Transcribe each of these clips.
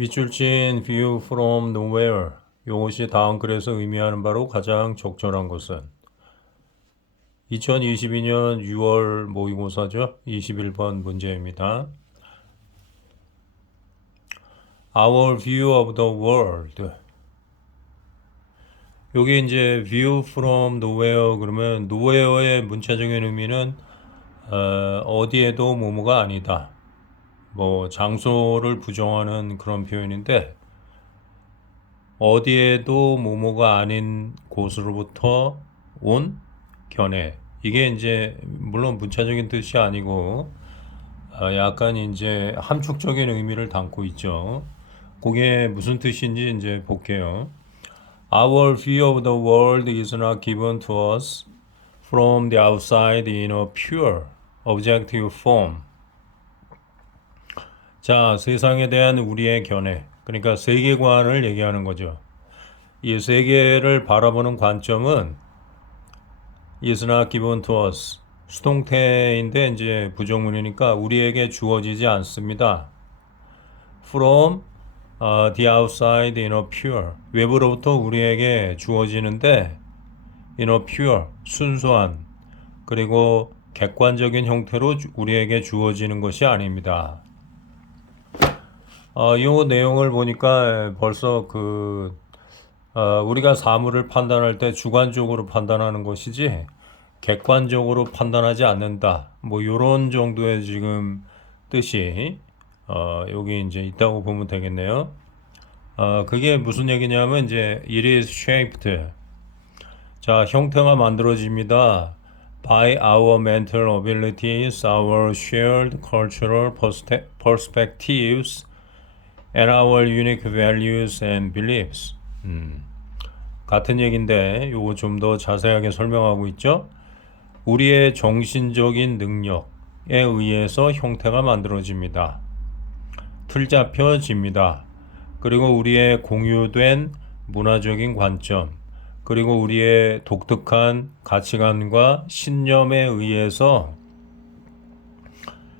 밑줄 친 view from nowhere. 이것이 다음 글에서 의미하는 바로 가장 적절한 것은 2022년 6월 모의고사죠. 21번 문제입니다. Our view of the world. 여기 이제 view from nowhere 그러면 nowhere의 문자적인 의미는 어디에도 뭐뭐가 아니다. 뭐 장소를 부정하는 그런 표현인데 어디에도 뭐뭐가 아닌 곳으로부터 온 견해. 이게 이제 물론 문자적인 뜻이 아니고 약간 이제 함축적인 의미를 담고 있죠. 그게 무슨 뜻인지 이제 볼게요. Our view of the world is not given to us from the outside in a pure, objective form. 자, 세상에 대한 우리의 견해. 그러니까 세계관을 얘기하는 거죠. 이 세계를 바라보는 관점은 is not given to us. 수동태인데 이제 부정문이니까 우리에게 주어지지 않습니다. From the outside in a pure. 외부로부터 우리에게 주어지는데 in a pure. 순수한. 그리고 객관적인 형태로 우리에게 주어지는 것이 아닙니다. 이 내용을 보니까 벌써 우리가 사물을 판단할 때 주관적으로 판단하는 것이지 객관적으로 판단하지 않는다. 뭐 요런 정도의 지금 뜻이 여기 이제 있다고 보면 되겠네요. 그게 무슨 얘기냐면 이제 it is shaped. 자, 형태가 만들어집니다. by our mental abilities, our shared cultural perspectives, and our unique values and beliefs. 같은 얘기인데 요거 좀 더 자세하게 설명하고 있죠. 우리의 정신적인 능력에 의해서 형태가 만들어집니다. 틀 잡혀집니다. 그리고 우리의 공유된 문화적인 관점, 그리고 우리의 독특한 가치관과 신념에 의해서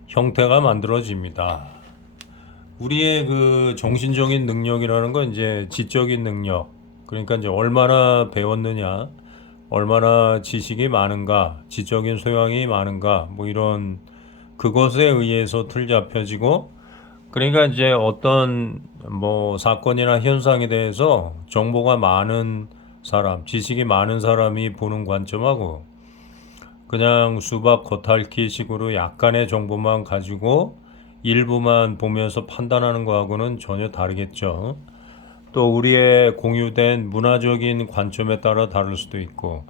형태가 만들어집니다. 우리의 그 정신적인 능력이라는 건 이제 지적인 능력, 그러니까 이제 얼마나 배웠느냐, 얼마나 지식이 많은가, 지적인 소양이 많은가, 뭐 이런 그것에 의해서 틀 잡혀지고, 그러니까 이제 어떤 뭐 사건이나 현상에 대해서 정보가 많은 사람, 지식이 많은 사람이 보는 관점하고 그냥 수박 겉핥기 식으로 약간의 정보만 가지고 일부만 보면서 판단하는 거하고는 전혀 다르겠죠. 또 우리의 공유된 문화적인 관점에 따라 다를 수도 있고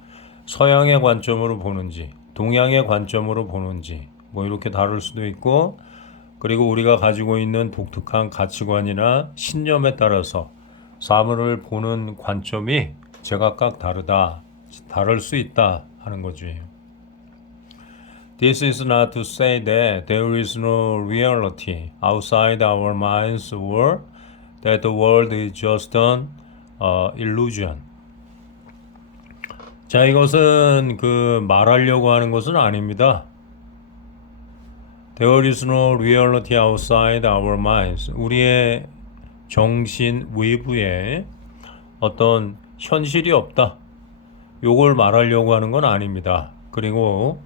서양의 관점으로 보는지 동양의 관점으로 보는지 뭐 이렇게 다를 수도 있고 그리고 우리가 가지고 있는 독특한 가치관이나 신념에 따라서 사물을 보는 관점이 제각각 다를 수 있다 하는 거지. This is not to say that there is no reality outside our minds or that the world is just an illusion. 자, 이것은 말하려고 하는 것은 아닙니다. There is no reality outside our minds. 우리의 정신 외부에 어떤 현실이 없다. 요걸 말하려고 하는 건 아닙니다. 그리고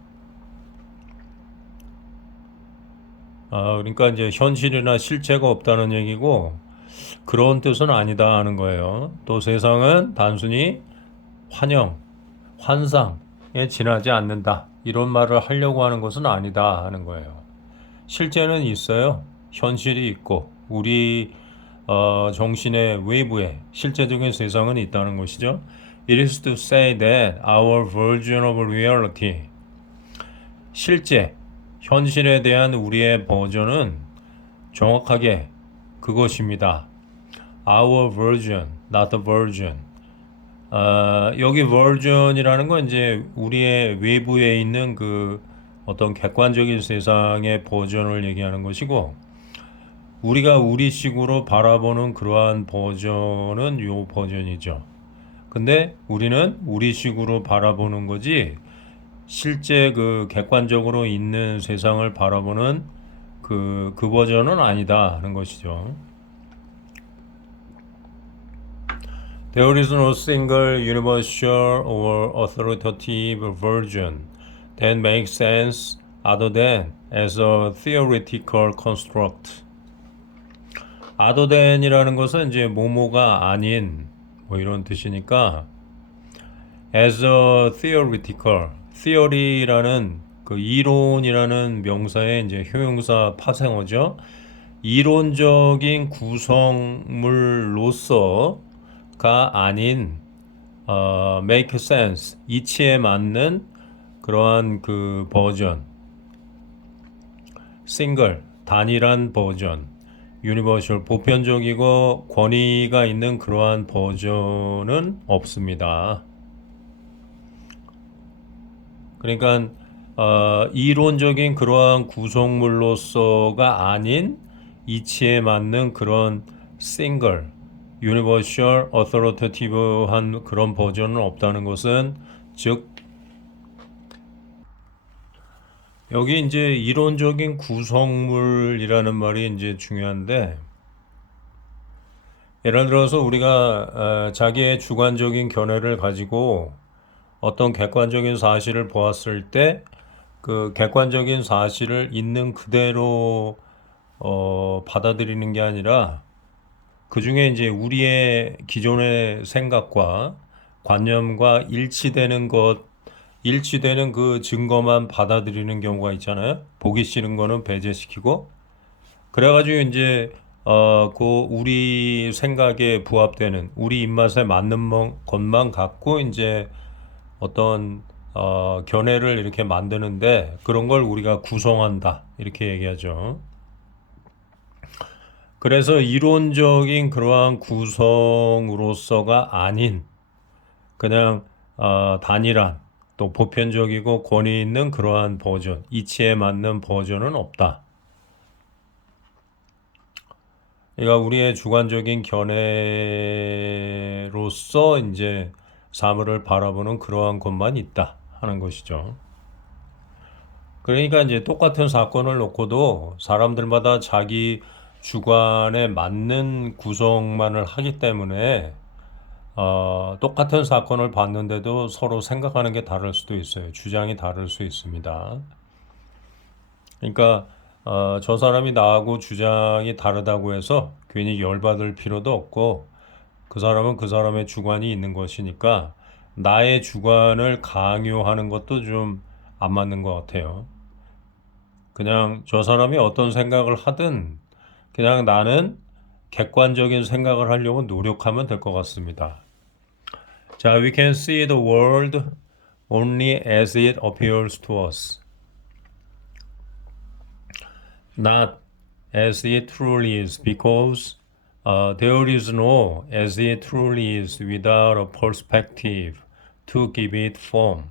그러니까 이제 현실이나 실체가 없다는 얘기고 그런 뜻은 아니다 하는 거예요. 또 세상은 단순히 환상에 지나지 않는다. 이런 말을 하려고 하는 것은 아니다 하는 거예요. 실제는 있어요. 현실이 있고 우리 정신의 외부에 실제적인 세상은 있다는 것이죠. It is to say that our version of reality 실제 현실에 대한 우리의 버전은 정확하게 그것입니다. Our version, not the version. 여기 version이라는 건 이제 우리의 외부에 있는 어떤 객관적인 세상의 버전을 얘기하는 것이고 우리가 우리식으로 바라보는 그러한 버전은 요 버전이죠. 근데 우리는 우리식으로 바라보는 거지 실제 객관적으로 있는 세상을 바라보는 그 버전은 아니다 하는 것이죠. There is no single universal or authoritative version that makes sense other than as a theoretical construct. other than이라는 것은 이제 뭐뭐가 아닌 뭐 이런 뜻이니까 as a theoretical, theory라는 그 이론이라는 명사의 이제 효용사 파생어죠. 이론적인 구성물로서가 아닌 make sense, 이치에 맞는 그러한 그 버전, single, 단일한 버전, 유니버셜, 보편적이고 권위가 있는 그러한 버전은 없습니다. 그러니까 이론적인 그러한 구성물로서가 아닌 이치에 맞는 그런 싱글, 유니버셜, 어서러터티브한 그런 버전은 없다는 것은 즉 여기 이제 이론적인 구성물이라는 말이 이제 중요한데 예를 들어서 우리가 자기의 주관적인 견해를 가지고 어떤 객관적인 사실을 보았을 때 그 객관적인 사실을 있는 그대로 받아들이는 게 아니라 그 중에 이제 우리의 기존의 생각과 관념과 일치되는 그 증거만 받아들이는 경우가 있잖아요. 보기 싫은 거는 배제시키고 그래가지고 이제 그 우리 생각에 부합되는 우리 입맛에 맞는 것만 갖고 이제 어떤 견해를 이렇게 만드는데 그런 걸 우리가 구성한다 이렇게 얘기하죠. 그래서 이론적인 그러한 구성으로서가 아닌 그냥 단일한 또 보편적이고 권위 있는 그러한 버전, 이치에 맞는 버전은 없다. 그러니까 우리의 주관적인 견해로서 이제 사물을 바라보는 그러한 것만 있다 하는 것이죠. 그러니까 이제 똑같은 사건을 놓고도 사람들마다 자기 주관에 맞는 구성만을 하기 때문에 똑같은 사건을 봤는데도 서로 생각하는 게 다를 수도 있어요. 주장이 다를 수 있습니다. 그러니까 저 사람이 나하고 주장이 다르다고 해서 괜히 열받을 필요도 없고 그 사람은 그 사람의 주관이 있는 것이니까 나의 주관을 강요하는 것도 좀 안 맞는 것 같아요. 그냥 저 사람이 어떤 생각을 하든 그냥 나는 객관적인 생각을 하려고 노력하면 될 것 같습니다. 자, we can see the world only as it appears to us, not as it truly is, because there is no as it truly is without a perspective to give it form.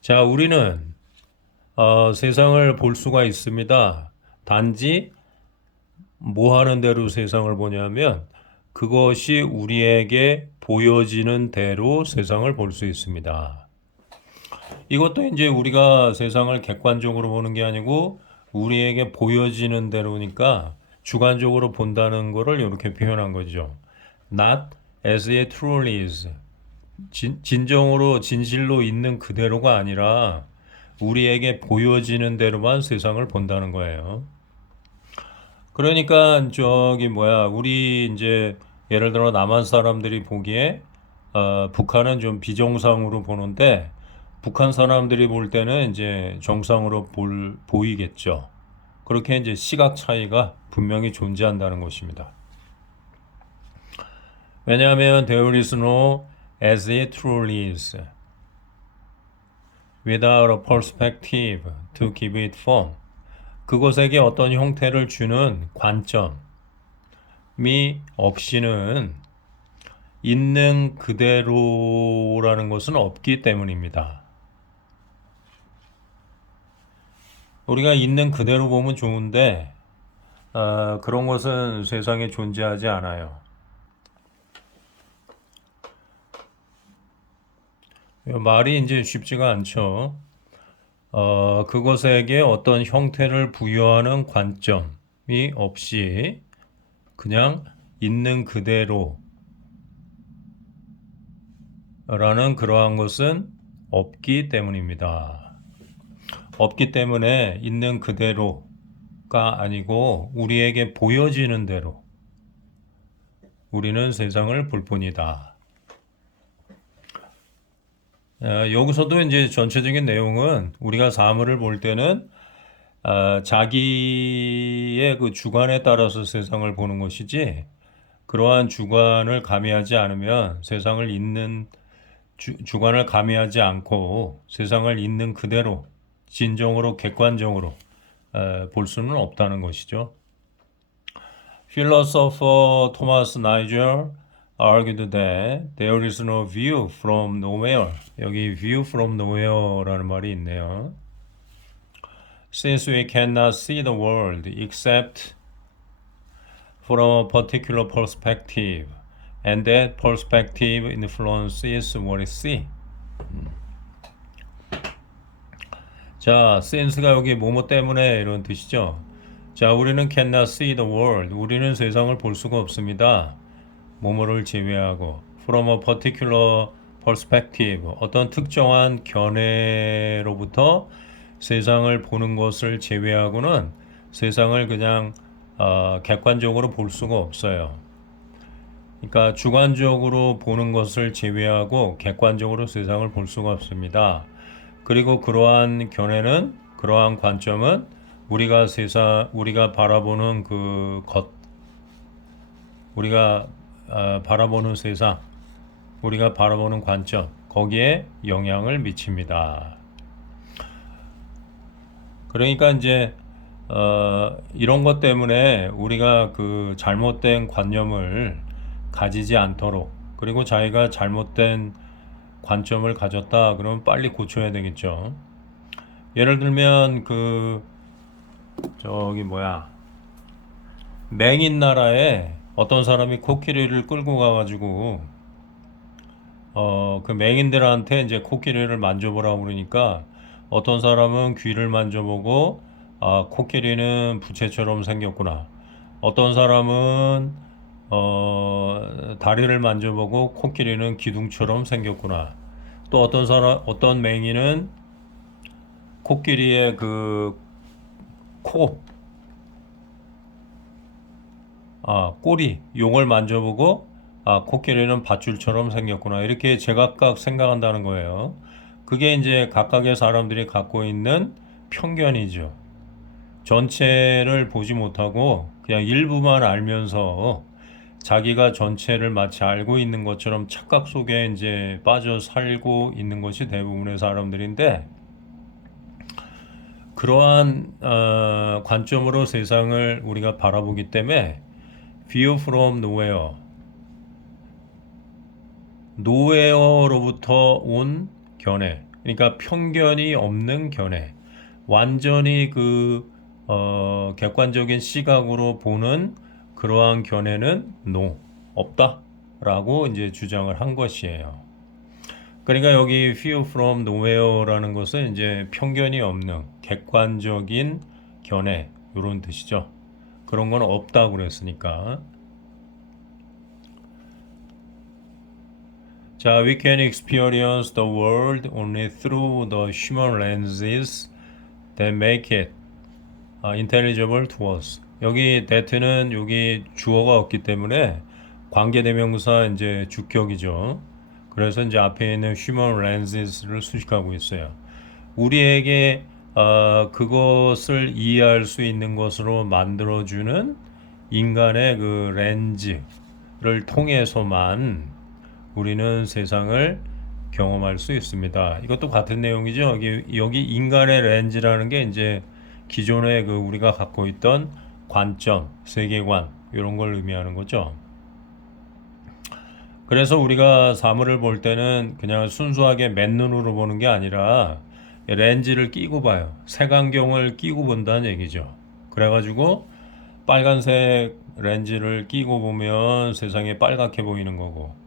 자, 우리는 세상을 볼 수가 있습니다. 단지 뭐 하는 대로 세상을 보냐면 그것이 우리에게 보여지는 대로 세상을 볼 수 있습니다. 이것도 이제 우리가 세상을 객관적으로 보는 게 아니고 우리에게 보여지는 대로니까 주관적으로 본다는 거를 이렇게 표현한 거죠. Not as it truly is. 진정으로 진실로 있는 그대로가 아니라 우리에게 보여지는 대로만 세상을 본다는 거예요. 그러니까 우리 이제 예를 들어 남한 사람들이 보기에 북한은 좀 비정상으로 보는데 북한 사람들이 볼 때는 이제 정상으로 보이겠죠. 그렇게 이제 시각 차이가 분명히 존재한다는 것입니다. 왜냐하면 there is no as it truly is without a perspective to give it form. 그것에게 어떤 형태를 주는 관점이 없이는 있는 그대로라는 것은 없기 때문입니다. 우리가 있는 그대로 보면 좋은데 그런 것은 세상에 존재하지 않아요. 말이 이제 쉽지가 않죠. 그것에게 어떤 형태를 부여하는 관점이 없이 그냥 있는 그대로 라는 그러한 것은 없기 때문입니다. 없기 때문에 있는 그대로가 아니고 우리에게 보여지는 대로 우리는 세상을 볼 뿐이다. 여기서도 이제 전체적인 내용은 우리가 사물을 볼 때는 자기의 그 주관에 따라서 세상을 보는 것이지 그러한 주관을 가미하지 않으면 세상을 있는 주관을 가미하지 않고 세상을 있는 그대로 진정으로 객관적으로 볼 수는 없다는 것이죠. Philosopher Thomas Nigel argued that there is no view from nowhere. 여기 view from nowhere라는 말이 있네요. Since we cannot see the world except from a particular perspective, and that perspective influences what we see. 자, since가 여기 뭐뭐 때문에 이런 뜻이죠. 자, 우리는 cannot see the world. 우리는 세상을 볼 수가 없습니다. 뭐뭐를 제외하고 from a particular perspective. 어떤 특정한 견해로부터 세상을 보는 것을 제외하고는 세상을 그냥 객관적으로 볼 수가 없어요. 그러니까 주관적으로 보는 것을 제외하고 객관적으로 세상을 볼 수가 없습니다. 그리고 그러한 견해는 그러한 관점은 우리가 바라보는 그 것, 우리가 바라보는 세상, 우리가 바라보는 관점, 거기에 영향을 미칩니다. 그러니까 이제 이런 것 때문에 우리가 그 잘못된 관념을 가지지 않도록 그리고 자기가 잘못된 관점을 가졌다 그러면 빨리 고쳐야 되겠죠. 예를 들면 그 저기 뭐야 맹인 나라에 어떤 사람이 코끼리를 끌고 가가지고 그 맹인들한테 이제 코끼리를 만져보라고 그러니까 어떤 사람은 귀를 만져보고 코끼리는 부채처럼 생겼구나. 어떤 사람은 다리를 만져보고 코끼리는 기둥처럼 생겼구나. 또 어떤 맹인은 코끼리의 그 코, 꼬리, 용을 만져보고 코끼리는 밧줄처럼 생겼구나. 이렇게 제각각 생각한다는 거예요. 그게 이제 각각의 사람들이 갖고 있는 편견이죠. 전체를 보지 못하고 그냥 일부만 알면서 자기가 전체를 마치 알고 있는 것처럼 착각 속에 이제 빠져 살고 있는 것이 대부분의 사람들인데 그러한 관점으로 세상을 우리가 바라보기 때문에 view from nowhere, nowhere로부터 온 견해, 그러니까 편견이 없는 견해, 완전히 그 객관적인 시각으로 보는 그러한 견해는 no, 없다라고 이제 주장을 한 것이에요. 그러니까 여기 view from nowhere라는 것은 이제 편견이 없는 객관적인 견해 이런 뜻이죠. 그런 건 없다고 그랬으니까. 자, we can experience the world only through the human lenses that make it intelligible to us. 여기 that는 여기 주어가 없기 때문에 관계대명사 이제 주격이죠. 그래서 이제 앞에 있는 human lenses를 수식하고 있어요. 우리에게 그것을 이해할 수 있는 것으로 만들어주는 인간의 그 렌즈를 통해서만 우리는 세상을 경험할 수 있습니다. 이것도 같은 내용이죠. 여기 인간의 렌즈라는 게 이제 기존에 그 우리가 갖고 있던 관점, 세계관 이런 걸 의미하는 거죠. 그래서 우리가 사물을 볼 때는 그냥 순수하게 맨눈으로 보는 게 아니라 렌즈를 끼고 봐요. 색안경을 끼고 본다는 얘기죠. 그래가지고 빨간색 렌즈를 끼고 보면 세상이 빨갛게 보이는 거고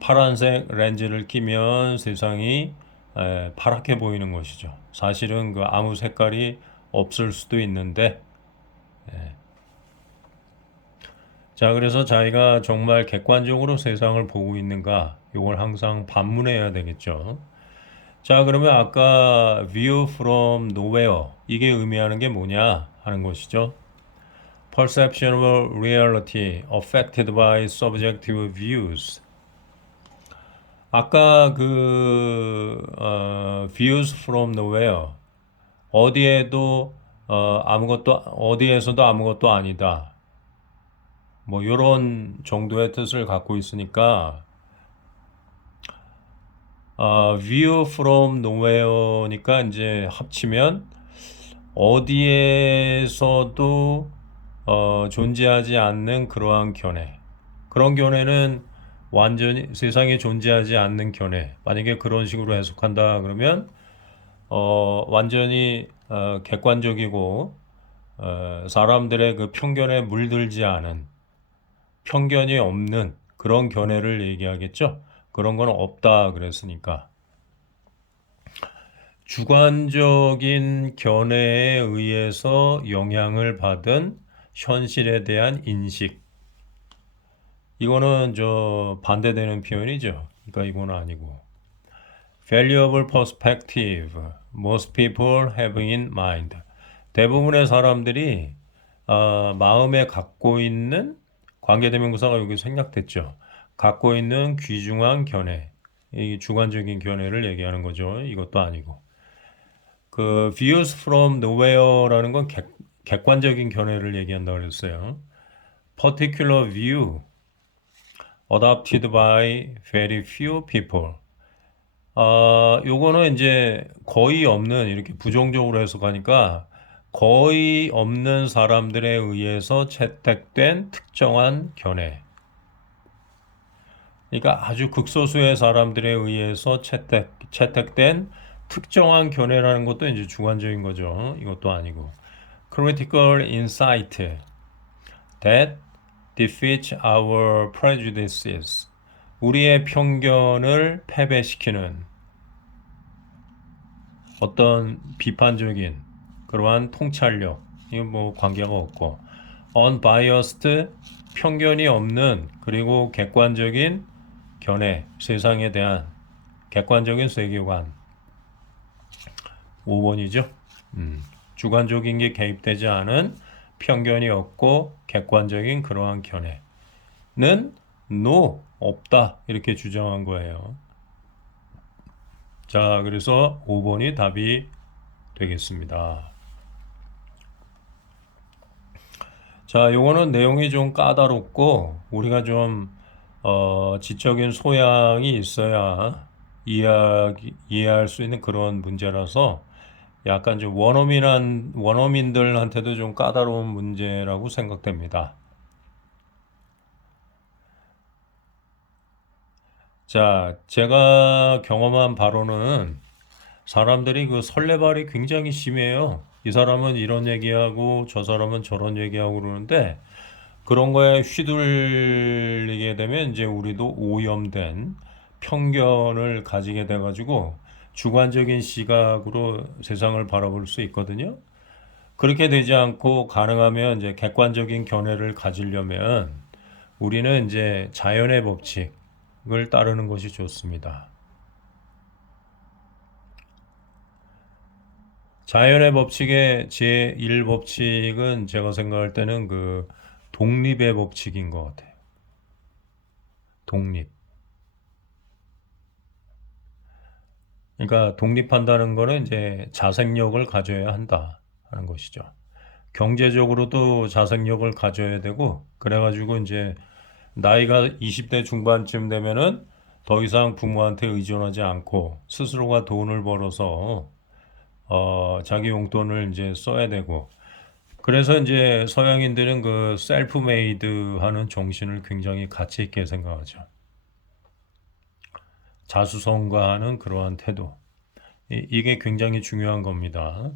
파란색 렌즈를 끼면 세상이 파랗게 보이는 것이죠. 사실은 그 아무 색깔이 없을 수도 있는데 자, 그래서 자기가 정말 객관적으로 세상을 보고 있는가? 이걸 항상 반문해야 되겠죠. 자, 그러면 아까 view from nowhere 이게 의미하는 게 뭐냐 하는 것이죠. Perception of reality affected by subjective views. 아까 views from nowhere 어디에도 아무것도 어디에서도 아무것도 아니다. 뭐 요런 정도의 뜻을 갖고 있으니까 view from nowhere니까 이제 합치면 어디에서도 존재하지 않는 그러한 견해. 그런 견해는 완전히 세상에 존재하지 않는 견해. 만약에 그런 식으로 해석한다 그러면 완전히 객관적이고 사람들의 그 편견에 물들지 않은 편견이 없는 그런 견해를 얘기하겠죠. 그런 건 없다 그랬으니까. 주관적인 견해에 의해서 영향을 받은 현실에 대한 인식. 이거는 저 반대되는 표현이죠. 그러니까 이건 아니고. Valuable perspective. Most people have in mind. 대부분의 사람들이 마음에 갖고 있는 관계대명사가 여기 생략됐죠. 갖고 있는 귀중한 견해. 이 주관적인 견해를 얘기하는 거죠. 이것도 아니고. 그 views from nowhere라는 건 객관적인 견해를 얘기한다고 그랬어요. Particular view adopted by very few people. 요거는 이제 거의 없는 이렇게 부정적으로 해석하니까 거의 없는 사람들에 의해서 채택된 특정한 견해. 그러니까 아주 극소수의 사람들에 의해서 채택된 특정한 견해라는 것도 이제 주관적인 거죠. 이것도 아니고. Critical insight that defeats our prejudices. 우리의 편견을 패배시키는 어떤 비판적인 그러한 통찰력. 이건 뭐 관계가 없고. unbiased 편견이 없는 그리고 객관적인 견해, 세상에 대한 객관적인 세계관. 5번이죠. 주관적인 게 개입되지 않은 편견이 없고 객관적인 그러한 견해는 no, 없다 이렇게 주장한 거예요. 자, 그래서 5번이 답이 되겠습니다. 자, 요거는 내용이 좀 까다롭고 우리가 좀 지적인 소양이 있어야 이해할 수 있는 그런 문제라서 약간 좀 원어민들한테도 좀 까다로운 문제라고 생각됩니다. 자, 제가 경험한 바로는 사람들이 그 설레발이 굉장히 심해요. 이 사람은 이런 얘기하고 저 사람은 저런 얘기하고 그러는데 그런 거에 휘둘리게 되면 이제 우리도 오염된 편견을 가지게 돼가지고 주관적인 시각으로 세상을 바라볼 수 있거든요. 그렇게 되지 않고 가능하면 이제 객관적인 견해를 가지려면 우리는 이제 자연의 법칙을 따르는 것이 좋습니다. 자연의 법칙의 제1법칙은 제가 생각할 때는 그 독립의 법칙인 것 같아요. 독립. 그러니까 독립한다는 거는 이제 자생력을 가져야 한다 하는 것이죠. 경제적으로도 자생력을 가져야 되고, 그래가지고 이제 나이가 20대 중반쯤 되면은 더 이상 부모한테 의존하지 않고 스스로가 돈을 벌어서 자기 용돈을 이제 써야 되고, 그래서 이제 서양인들은 그 셀프 메이드 하는 정신을 굉장히 가치 있게 생각하죠. 자수성가하는 그러한 태도. 이게 굉장히 중요한 겁니다.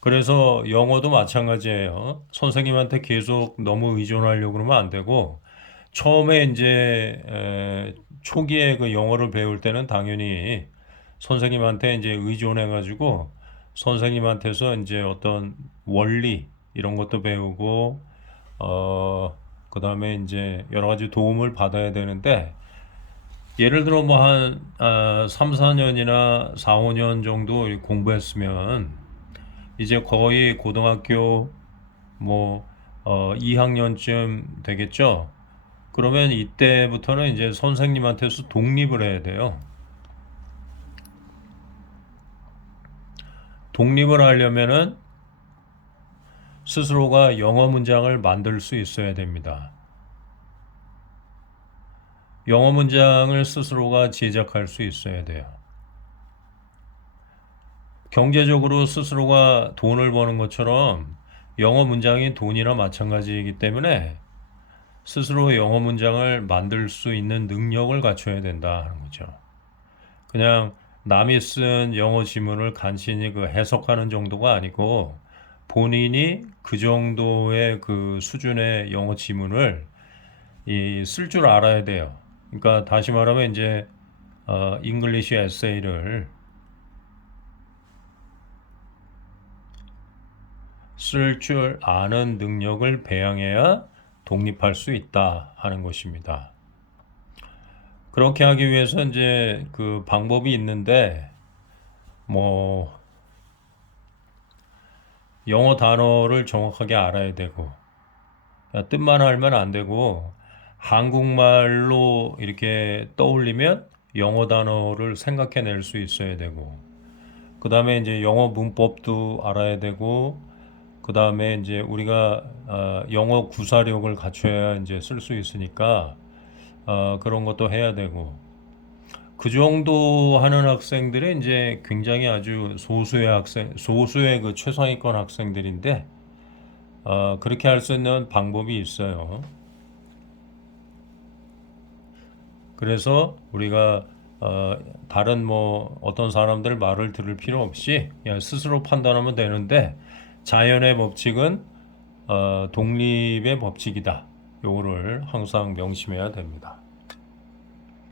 그래서 영어도 마찬가지예요. 선생님한테 계속 너무 의존하려고 그러면 안 되고, 처음에 이제 초기에 그 영어를 배울 때는 당연히 선생님한테 이제 의존해가지고 선생님한테서 이제 어떤 원리 이런 것도 배우고 그 다음에 이제 여러 가지 도움을 받아야 되는데, 예를 들어 뭐 한 3, 4년이나 4, 5년 정도 공부했으면 이제 거의 고등학교 뭐 2학년쯤 되겠죠. 그러면 이때부터는 이제 선생님한테서 독립을 해야 돼요. 독립을 하려면은 스스로가 영어 문장을 만들 수 있어야 됩니다. 영어 문장을 스스로가 제작할 수 있어야 돼요. 경제적으로 스스로가 돈을 버는 것처럼 영어 문장이 돈이나 마찬가지이기 때문에 스스로 영어 문장을 만들 수 있는 능력을 갖춰야 된다 하는 거죠. 그냥 남이 쓴 영어 지문을 간신히 그 해석하는 정도가 아니고 본인이 그 정도의 그 수준의 영어 지문을 쓸 줄 알아야 돼요. 그러니까 다시 말하면 이제 잉글리시 에세이를 쓸 줄 아는 능력을 배양해야 독립할 수 있다 하는 것입니다. 그렇게 하기 위해서 이제 그 방법이 있는데, 뭐 영어 단어를 정확하게 알아야 되고, 뜻만 알면 안 되고 한국말로 이렇게 떠올리면 영어 단어를 생각해낼 수 있어야 되고, 그 다음에 이제 영어 문법도 알아야 되고, 그 다음에 이제 우리가 영어 구사력을 갖춰야 이제 쓸 수 있으니까 그런 것도 해야 되고, 그 정도 하는 학생들이 이제 굉장히 아주 소수의 그 최상위권 학생들인데, 그렇게 할 수 있는 방법이 있어요. 그래서 우리가 다른 뭐 어떤 사람들 말을 들을 필요 없이 그냥 스스로 판단하면 되는데, 자연의 법칙은 독립의 법칙이다. 요거를 항상 명심해야 됩니다.